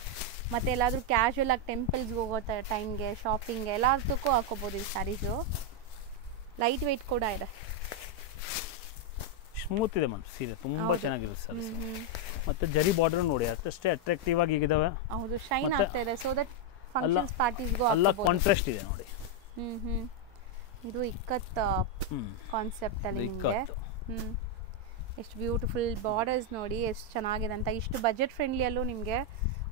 ಮತ್ತು ಎಲ್ಲಾದರೂ ಕ್ಯಾಶುವಲ್ ಆಗಿ ಟೆಂಪಲ್ಸ್ಗೆ ಹೋಗೋ ಟೈಮ್ಗೆ, ಶಾಪಿಂಗ್ಗೆ ಎಲ್ಲದಕ್ಕೂ ಹಾಕೋಬೋದು ಈ ಸ್ಯಾರೀಸು. ಲೈಟ್ ವೆಯ್ಟ್ ಕೂಡ ಇದೆ, ಸ್ಮೂತ್ ಇದೆ ಮ್ಯಾಮ್. ಸೀರೆ ತುಂಬ ಚೆನ್ನಾಗಿರುತ್ತೆ ಸ್ಯಾರೀಸ್. ಮತ್ತು ಜರಿ ಬಾರ್ಡರ್ ನೋಡಿ ಅಷ್ಟೇ ಅಟ್ರಾಕ್ಟಿವ್ ಆಗಿ ಇದಾವೆ. ಹೌದು, ಶೈನ್ ಆಗ್ತಾ ಇದೆ. ಸೊ ದಟ್ ಫಂಕ್ಷನ್ಸ್ ಪಾರ್ಟೀಸ್ಗೂ ಎಲ್ಲ ಕಾಂಟ್ರಾಸ್ಟ್ ಇದೆ ನೋಡಿ. ಇದು ಇಕ್ಕತ್ ಕಾನ್ಸೆಪ್ಟ್ ಅಲ್ಲಿ ನಿಮಗೆ. ಎಷ್ಟು ಬ್ಯೂಟಿಫುಲ್ ಬಾರ್ಡರ್ಸ್ ನೋಡಿ, ಎಷ್ಟು ಚೆನ್ನಾಗಿದೆ ಅಂತ. ಇಷ್ಟು ಬಜೆಟ್ ಫ್ರೆಂಡ್ಲಿಯಲ್ಲೂ ನಿಮಗೆ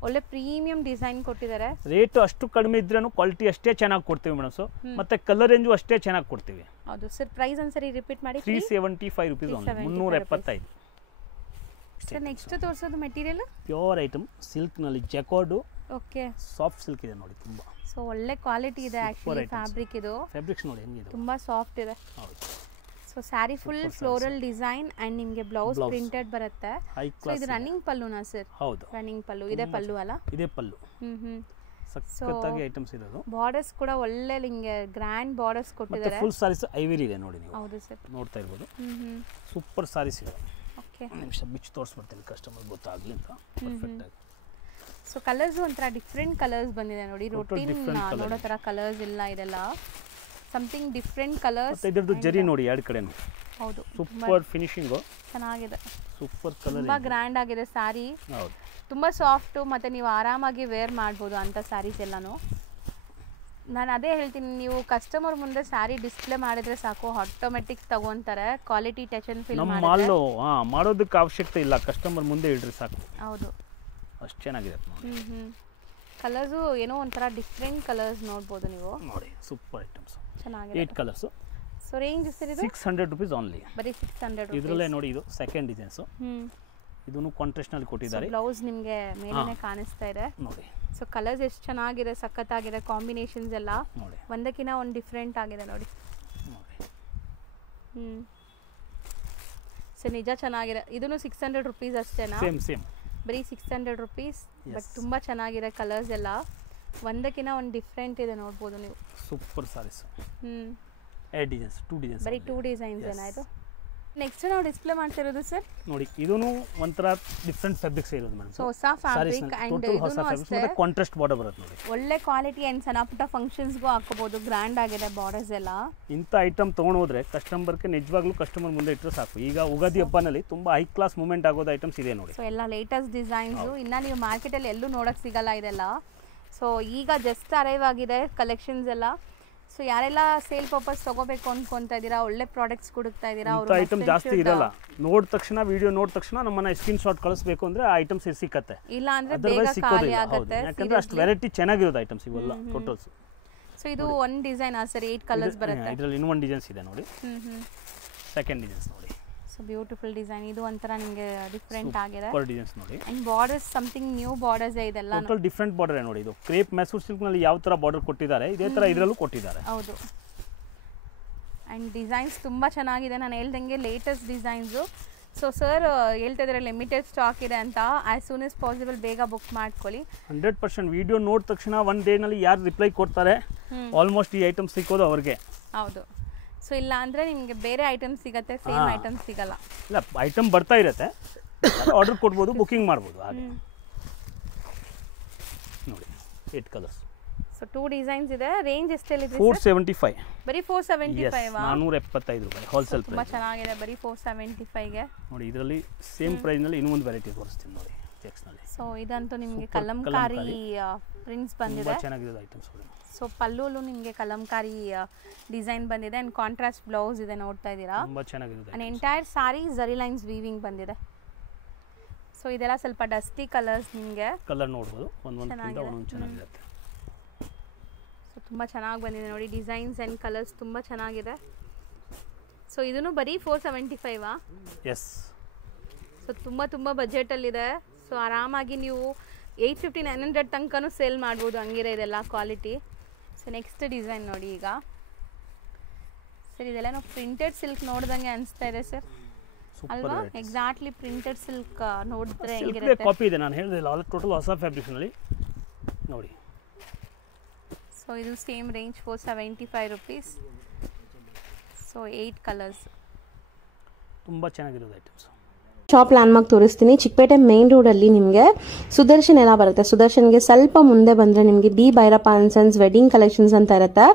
ಒಳ್ಳೆ ಪ್ರೀಮಿಯಂ ಡಿಸೈನ್ ಕೊಟ್ಟಿದ್ದಾರೆ. ರೇಟ್ ಅಷ್ಟು ಕಡಿಮೆ ಇದ್ರೂ ಕ್ವಾಲಿಟಿ ಅಷ್ಟೇ ಚೆನ್ನಾಗಿ ಕೊಡ್ತೀವಿ ಮೇಡಮ್. ಮತ್ತೆ ಕಲರ್ ರೇಂಜು ಅಷ್ಟೇ ಚೆನ್ನಾಗಿ ಕೊಡ್ತೀವಿ. ಹೌದು ಸರ್. ಪ್ರೈಸ್ ಒಂದ್ಸರಿ ರಿಪೀಟ್ ಮಾಡಿ. 375 rupees ಓನ್ಲಿ. 375. ಸರ್ ನೆಕ್ಸ್ಟ್ ತೋರಿಸೋದು ಮೆಟೀರಿಯಲ್ ಪ್ಯೂರ್ ಐಟಮ್ ಸಿಲ್ಕ್ ನಲ್ಲಿ ಜಕಾರ್ಡು. ಓಕೆ, ಸಾಫ್ಟ್ ಸಿಲ್ಕ್ ಇದೆ ನೋಡಿ ತುಂಬಾ. ಸೊ ಒಳ್ಳೆ ಕ್ವಾಲಿಟಿ ಇದೆ ಆಕ್ಚುಲಿ ಫ್ಯಾಬ್ರಿಕ್. ಇದು ಫ್ಯಾಬ್ರಿಕ್ಸ್ ನೋಡಿ ಹೆಂಗಿದೆ, ತುಂಬಾ ಸಾಫ್ಟ್ ಇದೆ. ಹೌದು. So sari full floral design and ನಿಮಗೆ ಬ್ಲೌಸ್ ಪ್ರಿಂಟೆಡ್ ಬರುತ್ತೆ. ಸೊ ಇದು ರನ್ನಿಂಗ್ ಪಲ್ಲುನಾ ಸರ್? ಹೌದು, ರನ್ನಿಂಗ್ ಪಲ್ಲು. ಇದೆ ಪಲ್ಲು ಅಲ್ಲ? ಇದೆ ಪಲ್ಲು. ಸಕ್ಕತ್ತಾಗಿ ಐಟಮ್ಸ್ ಇರೋದು. ಬಾರ್ಡರ್ಸ್ ಕೂಡ ಒಳ್ಳೆ ನಿಮಗೆ ಗ್ರ್ಯಾಂಡ್ ಬಾರ್ಡರ್ಸ್ ಕೊಟ್ಟಿದ್ದಾರೆ. ಫುಲ್ ಸಾರೀಸ್ ಐವರಿ ಇದೆ ನೋಡಿ ನೀವು. ಹೌದು ಸರ್, ನೋಡ್ತಾ ಇರಬಹುದು. ಸೂಪರ್ ಸಾರೀಸ್ ಇದೆ. ಓಕೆ, ನಿಮಿಷ ಬಿಚ್ಚಿ ತೋರಿಸ್ಬಿಡ್ತೀನಿ ಕಸ್ಟಮರ್ ಗೊತ್ತಾಗ್ಲಿ ಅಂತ. ಪರ್ಫೆಕ್ಟ್ ಆಗಿ. ಸೊ ಕಲರ್ಸ್ ಒಂಥರ ಡಿಫ್ರೆಂಟ್ ಕಲರ್ಸ್ ಬಂದಿದೆ ನೋಡಿ. ರೂಟೀನ್ ನೋಡೋ ಥರ ಕಲರ್ಸ್ ಇಲ್ಲ, ಇದೆಲ್ಲ ಸಮಥಿಂಗ್ ಡಿಫ್ರೆಂಟ್ ಕಲರ್ಸ್. ಇದರದ್ದು ಜರಿ ನೋಡಿ ಎರಡು ಕಡೆನೂ. ಹೌದು, ಸೂಪರ್ ಫಿನಿಶಿಂಗ್ ಚೆನ್ನಾಗಿದೆ. ಸೂಪರ್ ಕಲರ್, ತುಂಬಾ ಗ್ರ್ಯಾಂಡ್ ಆಗಿದೆ ಸ್ಯಾರಿ. ಹೌದು, ತುಂಬಾ ಸಾಫ್ಟ್, ಮತ್ತೆ ನೀವು ಆರಾಮಾಗಿ ವೇರ್ ಮಾಡ್ಬೋದು ಅಂತ ಸ್ಯಾರೀಸ್ ಎಲ್ಲಾನು. ನಾನು ಅದೇ ಹೇಳ್ತೀನಿ, ನೀವು ಕಸ್ಟಮರ್ ಮುಂದೆ ಸ್ಯಾರಿ ಡಿಸ್ಪ್ಲೇ ಮಾಡಿದ್ರೆ ಸಾಕು, ಆಟೋಮೆಟಿಕ್ ತಗೊಂತಾರೆ. ಕ್ವಾಲಿಟಿ ಟಚ್ ಅಂಡ್ ಫೀಲ್ ಮಾಡೋದಕ್ಕೆ ಅವಶ್ಯಕತೆ ಇಲ್ಲ, ಕಸ್ಟಮರ್ ಮುಂದೆ ಇಡ್ರಿ ಸಾಕು. ಹೌದು, ಅಷ್ಟು ಚೆನ್ನಾಗಿದೆ. ಕಲರ್ಸು ಏನೋ ಒಂಥರ ಡಿಫ್ರೆಂಟ್ ಕಲರ್ಸ್ ನೋಡ್ಬೋದು ನೀವು. ನೋಡಿ ಸೂಪರ್ ಐಟಮ್ಸ್, ಚೆನ್ನಾಗಿದೆ. 8 ಕಲರ್ಸ್. ಸೊ ರೇಂಜ್ ಸರ್ ಇದು 600 rupees ಓನ್ಲಿ. ಬರೀ 600 rupees. ಇದರಲ್ಲೇ ನೋಡಿ, ಇದು ಸೆಕೆಂಡ್ ಡಿಸೈನ್ಸ್. ಇದನ್ನು ಕಾಂಟ್ರಾಸ್ಟ್ ನಲ್ಲಿ ಕೊಟ್ಟಿದ್ದಾರೆ. ಬ್ಲೌಸ್ ನಿಮಗೆ ಮೇಲೇನೆ ಕಾಣಿಸ್ತಾ ಇದೆ ನೋಡಿ. ಸೊ ಕಲರ್ಸ್ ಎಷ್ಟು ಚೆನ್ನಾಗಿದೆ, ಸಖತ್ತಾಗಿದೆ. ಕಾಂಬಿನೇಷನ್ಸ್ ಎಲ್ಲ ನೋಡಿ, ಒಂದಕ್ಕಿಂತ ಒಂದು ಡಿಫ್ರೆಂಟ್ ಆಗಿದೆ ನೋಡಿ. ಸೊ ನಿಜ ಚೆನ್ನಾಗಿದೆ. ಇದನ್ನು 600 rupees ಅಷ್ಟೇನಾ? ಸೇಮ್ ಬರೀ 600 rupees. ಬಟ್ ತುಂಬ ಚೆನ್ನಾಗಿದೆ ಕಲರ್ಸ್ ಎಲ್ಲ. ಒಂದಕ್ಕಿಂತ ಒಂದು ಡಿಫ್ರೆಂಟ್ ಇದೆ, ನೋಡ್ಬೋದು ನೀವು. ಸೂಪರ್ ಸಾರೀಸ್. 8 designs, 2 designs. ಬರೀ 2 ಡಿಸೈನ್ಸ್ ಏನಾಯಿತು. ನೆಕ್ಸ್ಟ್ ನಾವು ಡಿಸ್ಪ್ಲೇ ಮಾಡ್ತಿರೋದು ಸರ್, ನೋಡಿ ಇದೂನು ಒಂಥರ ಡಿಫ್ರೆಂಟ್ ಫ್ಯಾಬ್ರಿಕ್ಸ್ ಇರೋದು ಮೇಡಮ್. ಸೊ ಹೊಸ ಫ್ಯಾಬ್ರಿಕ್ ಅಂಡ್ ಇದೂನು ಅಷ್ಟೇ ಕಾಂಟ್ರಾಸ್ಟ್ ಬಾರ್ಡರ್ ಬರುತ್ತೆ ನೋಡಿ. ಒಳ್ಳೆ ಕ್ವಾಲಿಟಿ ಅಂಡ್ ಸಣ್ಣ ಪುಟ್ಟ ಫಂಕ್ಷನ್ಸ್ಗೂ ಹಾಕೋಬಹುದು. ಗ್ರ್ಯಾಂಡ್ ಆಗಿದೆ ಬಾರ್ಡರ್ಸ್ ಎಲ್ಲ. ಇಂಥ ಐಟಮ್ ತೊಗೊಂಡು ಹೋದ್ರೆ ಕಸ್ಟಮರ್ಗೆ ನಿಜವಾಗ್ಲೂ ಕಸ್ಟಮರ್ ಮುಂದೆ ಇಟ್ಟರೆ ಸಾಕು. ಈಗ ಉಗಾದಿ ಹಬ್ಬನಲ್ಲಿ ತುಂಬಾ ಹೈ ಕ್ಲಾಸ್ ಮೂವ್ಮೆಂಟ್ ಆಗೋದು ಐಟಮ್ಸ್ ಇದೆ ನೋಡಿ. ಸೊ ಎಲ್ಲ ಲೇಟೆಸ್ಟ್ ಡಿಸೈನ್ಸು, ಇನ್ನು ನೀವು ಮಾರ್ಕೆಟಲ್ಲಿ ಎಲ್ಲೂ ನೋಡೋಕ್ಕೆ ಸಿಗಲ್ಲ ಇದೆಲ್ಲ. ಸೊ ಈಗ ಜಸ್ಟ್ ಅರೈವ್ ಆಗಿದೆ ಕಲೆಕ್ಷನ್ಸ್ ಎಲ್ಲ. ಸೊ ಯಾರೆಲ್ಲ ಸೇಲ್ ಪರ್ಪಸ್ ತಗೋಬೇಕು ಅನ್ಕೊಂತಾ ಇದ್ದೀರಾ, ಒಳ್ಳೆ ಪ್ರಾಡಕ್ಟ್ಸ್ ಹುಡುಕ್ತಾ ಇದ್ದೀರಾ, ಅವ್ರ ಐಟಮ್ ಜಾಸ್ತಿ ಇರಲ್ಲ. ನೋಡಿದ ತಕ್ಷಣ ವಿಡಿಯೋ ನೋಡಿದ ತಕ್ಷಣ ನಮ್ಮನ್ನ ಸ್ಕ್ರೀನ್ ಶಾಟ್ ಕಳಿಸಬೇಕು ಅಂದ್ರೆ ಆ ಐಟಮ್ಸ್ ಸಿಕ್ಕತ್ತೆ. ಇಲ್ಲ ಅಂದ್ರೆ ಬೇಗ ಖಾಲಿ ಆಗುತ್ತೆ. ಯಾಕಂದ್ರೆ ಅಷ್ಟು ವೆರೈಟಿ ಚೆನ್ನಾಗಿರೋದು ಐಟಮ್ಸ್ ಇವೆಲ್ಲ ಟೋಟಲ್ಸ್. ಸೊ ಇದು ಒಂದು ಡಿಸೈನ್ ಸರ್, 8 ಕಲರ್ಸ್ ಬರುತ್ತೆ. ಇದರಲ್ಲಿ ಇನ್ನೊಂದು ಡಿಸೈನ್ಸ್ ಇದೆ ನೋಡಿ. ಸೆಕೆಂಡ್ ಡಿಸೈನ್ಸ್ ನೋಡಿ. ಸೊ ಸೊ ಬ್ಯೂಟಿಫುಲ್ ಡಿಸೈನ್, ಇದು ಒಂಥರ ನಿಮಗೆ ಡಿಫ್ರೆಂಟ್ ಆಗಿದೆ. ಡಿಸೈನ್ಸ್ ನೋಡಿ. And borders something new borders ಇದೆಲ್ಲ. ಟೋಟಲ್ ಡಿಫ್ರೆಂಟ್ ಬಾರ್ಡರ್ ನೋಡಿ. ಇದು ಕ್ರೇಪ್ ಮೈಸೂರು ಸಿಲ್ಕ್ ನಲ್ಲಿ ಯಾವ ತರ ಬಾರ್ಡರ್ ಕೊಟ್ಟಿದ್ದಾರೆ ಇದೇ ತರ ಇದರಲ್ಲೂ ಕೊಟ್ಟಿದ್ದಾರೆ. ಹೌದು. ಅಂಡ್ ಡಿಸೈನ್ಸ್ ತುಂಬಾ ಚೆನ್ನಾಗಿದೆ. ನಾನು ಹೇಳ್ದಂಗೆ ಲೇಟೆಸ್ಟ್ ಡಿಸೈನ್ಸು. ಸೊ ಸರ್ ಹೇಳ್ತಾ ಇದ್ದಾರೆ ಲಿಮಿಟೆಡ್ ಸ್ಟಾಕ್ ಇದೆ ಅಂತ. ಆಸ್ ಸೂನ್ ಆಸ್ ಪಾಸಿಬಲ್ ಬೇಗ ಬುಕ್ ಮಾಡ್ಕೊಳ್ಳಿ. 100% ವಿಡಿಯೋ ನೋಡಿದ ತಕ್ಷಣ ಒನ್ ಡೇ ನಲ್ಲಿ ಯಾರು ರಿಪ್ಲೈ ಕೊಡ್ತಾರೆ ಆಲ್ಮೋಸ್ಟ್ ಈ ಐಟಮ್ ಸಿಕ್ಕೋದು ಅವ್ರಿಗೆ. ಹೌದು. ಸೊ ಇಲ್ಲ ಅಂದರೆ ನಿಮಗೆ ಬೇರೆ ಐಟಮ್ ಸಿಗುತ್ತೆ, ಸೇಮ್ ಐಟಮ್ ಸಿಗಲ್ಲ. ಇಲ್ಲ, ಐಟಮ್ ಬರ್ತಾ ಇರುತ್ತೆ, ಆರ್ಡರ್ ಕೊಡ್ಬೋದು, ಬುಕಿಂಗ್ ಮಾಡ್ಬೋದು ಹಾಗೆ. ನೋಡಿ 8 ಕಲರ್ಸ್. ಸೊ 2 ಡಿಸೈನ್ಸ್ ಇದೆ. ರೇಂಜ್ ಎಷ್ಟೆಲ್ಲಿದೆ? 475. ಬರೀ 475 475 ಹೋಲ್ಸೇಲ್ ಪ್ರೈಸ್. ತುಂಬಾ ಚೆನ್ನಾಗಿದೆ. ಬರೀ 475 ಗೆ ನೋಡಿ. ಇದರಲ್ಲಿ ಸೇಮ್ ಪ್ರೈಸ್ ನಲ್ಲಿ ಇನ್ನೊಂದು ವೆರೈಟಿ ತೋರಿಸ್ತೀನಿ ನೋಡಿ ಚೆಕ್ಸ್ ನಲ್ಲಿ. ಸೊ ಇದಂತೂ ನಿಮಗೆ ಕಲಂಕಾರಿ ಪ್ರಿಂಟ್ಸ್ ಬಂದಿದೆ. ತುಂಬಾ ಚೆನ್ನಾಗಿದೆ ಐಟಮ್ಸ್. ಸೊ ಪಲ್ಲುಲು ನಿಮಗೆ ಕಲಂಕಾರಿ ಡಿಸೈನ್ ಬಂದಿದೆ ಅಂಡ್ ಕಾಂಟ್ರಾಸ್ಟ್ ಬ್ಲೌಸ್ ಇದೆ, ನೋಡ್ತಾ ಇದ್ದೀರಾ. ತುಂಬಾ ಚೆನ್ನಾಗಿದೆ. And entire sorry zari lines weaving ಬಂದಿದೆ. ಸೊ ಇದೆಲ್ಲ ಸ್ವಲ್ಪ ಡಸ್ಟಿ ಕಲರ್ಸ್, ನಿಮಗೆ ಕಲರ್ ನೋಡಬಹುದು ಒಂದೊಂದು ಚೆನ್ನಾಗಿರುತ್ತೆ. ಸೊ ತುಂಬ ಚೆನ್ನಾಗಿ ಬಂದಿದೆ ನೋಡಿ. ಡಿಸೈನ್ಸ್ ಆ್ಯಂಡ್ ಕಲರ್ಸ್ ತುಂಬ ಚೆನ್ನಾಗಿದೆ. ಸೊ ಇದೂ ಬರೀ 475. ಎಸ್. ಸೊ ತುಂಬ ಬಜೆಟಲ್ಲಿದೆ. ಸೊ ಆರಾಮಾಗಿ ನೀವು 850 900 ತನಕನೂ ಸೇಲ್ ಮಾಡ್ಬೋದು, ಹಂಗಿರೋ ಇದೆಲ್ಲ ಕ್ವಾಲಿಟಿ. ಸೊ ನೆಕ್ಸ್ಟ್ ಡಿಸೈನ್ ನೋಡಿ ಈಗ. ಸರ್ ಇದೆಲ್ಲ ನಾವು ಪ್ರಿಂಟೆಡ್ ಸಿಲ್ಕ್ ನೋಡ್ದಂಗೆ ಅನಿಸ್ತಾ ಇದೆ ಸರ್, ಅಲ್ವಾ? ಎಕ್ಸಾಕ್ಟ್ಲಿ ಪ್ರಿಂಟೆಡ್ ಸಿಲ್ಕ್ ನೋಡಿದ್ರೆ ಹೆಂಗಿರುತ್ತೆ. ಕಾಪಿ ಇದೆ, ನಾನು ಹೇಳಿದೆ ಆಲ್ ಟೋಟಲ್ ಹೊಸ ಫ್ಯಾಬ್ರಿಕ್ ನಲ್ಲಿ ನೋಡಿ. ಸೊ ಇದು same range 475 rupees. So 8 colours. ತುಂಬ ಚೆನ್ನಾಗಿರೋದು ಐಟಮ್ಸ್. ಶಾಪ್ ಲ್ಯಾಂಡ್ಮಾರ್ಕ್ ತೋರಿಸ್ತೀನಿ. ಚಿಕ್ಕಪೇಟೆ ಮೇನ್ ರೋಡ್ ಅಲ್ಲಿ ನಿಮಗೆ ಸುದರ್ಶನ್ ಎಲ್ಲ ಬರುತ್ತೆ. ಸುದರ್ಶನ್ಗೆ ಸ್ವಲ್ಪ ಮುಂದೆ ಬಂದ್ರೆ ನಿಮಗೆ B Bhyrappa and sons wedding collections ಅಂತ ಇರುತ್ತೆ.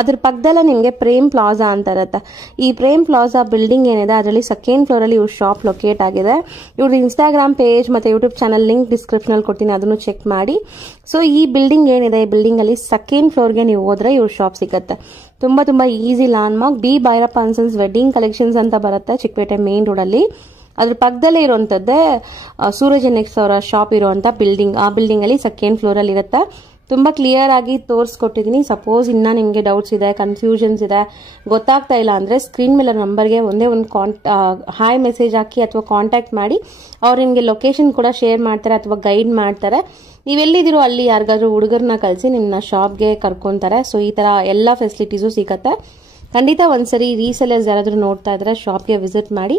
ಅದ್ರ ಪಕ್ಕದಲ್ಲೇ ನಿಮಗೆ ಪ್ರೇಮ್ ಪ್ಲಾಜಾ ಅಂತ ಇರುತ್ತೆ. ಈ ಪ್ರೇಮ್ ಪ್ಲಾಜಾ ಬಿಲ್ಡಿಂಗ್ ಏನಿದೆ ಅದರಲ್ಲಿ ಸೆಕೆಂಡ್ ಫ್ಲೋರ್ ಅಲ್ಲಿ ಇವ್ರ ಶಾಪ್ ಲೊಕೇಟ್ ಆಗಿದೆ. ಇವ್ರದ್ದು ಇನ್ಸ್ಟಾಗ್ರಾಮ್ ಪೇಜ್ ಮತ್ತೆ ಯೂಟ್ಯೂಬ್ ಚಾನಲ್ ಲಿಂಕ್ ಡಿಸ್ಕ್ರಿಪ್ಷನ್ ಅಲ್ಲಿ ಕೊಡ್ತೀನಿ, ಅದನ್ನು ಚೆಕ್ ಮಾಡಿ. ಸೊ ಈ ಬಿಲ್ಡಿಂಗ್ ಏನಿದೆ, ಈ ಬಿಲ್ಡಿಂಗ್ ಅಲ್ಲಿ ಸೆಕೆಂಡ್ ಫ್ಲೋರ್ಗೆ ನೀವು ಹೋದ್ರೆ ಇವ್ರ ಶಾಪ್ ಸಿಗುತ್ತೆ. ತುಂಬಾ easy landmark. B Bhyrappa and sons wedding collections ಅಂತ ಬರುತ್ತೆ ಚಿಕ್ಕಪೇಟೆ ಮೇನ್ ರೋಡ್ ಅಲ್ಲಿ. ಅದ್ರ ಪಕ್ಕದಲ್ಲೇ ಇರುವಂತದ್ದೇ ಸೂರಜ್ ನೆಕ್ಸ್ ಅವರ ಶಾಪ್ ಇರುವಂತ ಬಿಲ್ಡಿಂಗ್. ಆ ಬಿಲ್ಡಿಂಗ್ ಅಲ್ಲಿ ಸೆಕೆಂಡ್ ಫ್ಲೋರ್ ಅಲ್ಲಿ ಇರುತ್ತೆ. ತುಂಬಾ ಕ್ಲಿಯರ್ ಆಗಿ ತೋರಿಸ್ಕೊಟ್ಟಿದ್ದೀನಿ. ಸಪೋಸ್ ಇನ್ನ ನಿಮ್ಗೆ ಡೌಟ್ಸ್ ಇದೆ, ಕನ್ಫ್ಯೂಷನ್ಸ್ ಇದೆ, ಗೊತ್ತಾಗ್ತಾ ಇಲ್ಲ ಅಂದ್ರೆ ಸ್ಕ್ರೀನ್ ಮೇಲೆ ನಂಬರ್ಗೆ ಒಂದೇ ಒಂದು ಹಾಯ್ ಮೆಸೇಜ್ ಹಾಕಿ ಅಥವಾ ಕಾಂಟ್ಯಾಕ್ಟ್ ಮಾಡಿ. ಅವ್ರು ನಿಮ್ಗೆ ಲೊಕೇಶನ್ ಕೂಡ ಶೇರ್ ಮಾಡ್ತಾರೆ ಅಥವಾ ಗೈಡ್ ಮಾಡ್ತಾರೆ. ನೀವೆಲ್ಲಿದ್ದೀರೋ ಅಲ್ಲಿ ಯಾರಿಗಾದ್ರೂ ಹುಡುಗರನ್ನ ಕಳಿಸಿ ನಿಮ್ಮನ್ನ ಶಾಪ್ಗೆ ಕರ್ಕೊಂತಾರೆ. ಸೊ ಈ ತರ ಎಲ್ಲ ಫೆಸಿಲಿಟೀಸು ಸಿಗತ್ತೆ. ಖಂಡಿತ ಒಂದ್ಸರಿ ರೀಸೆಲರ್ಸ್ ಯಾರಾದ್ರೂ ನೋಡ್ತಾ ಇದ್ರೆ ಶಾಪ್ಗೆ ವಿಸಿಟ್ ಮಾಡಿ.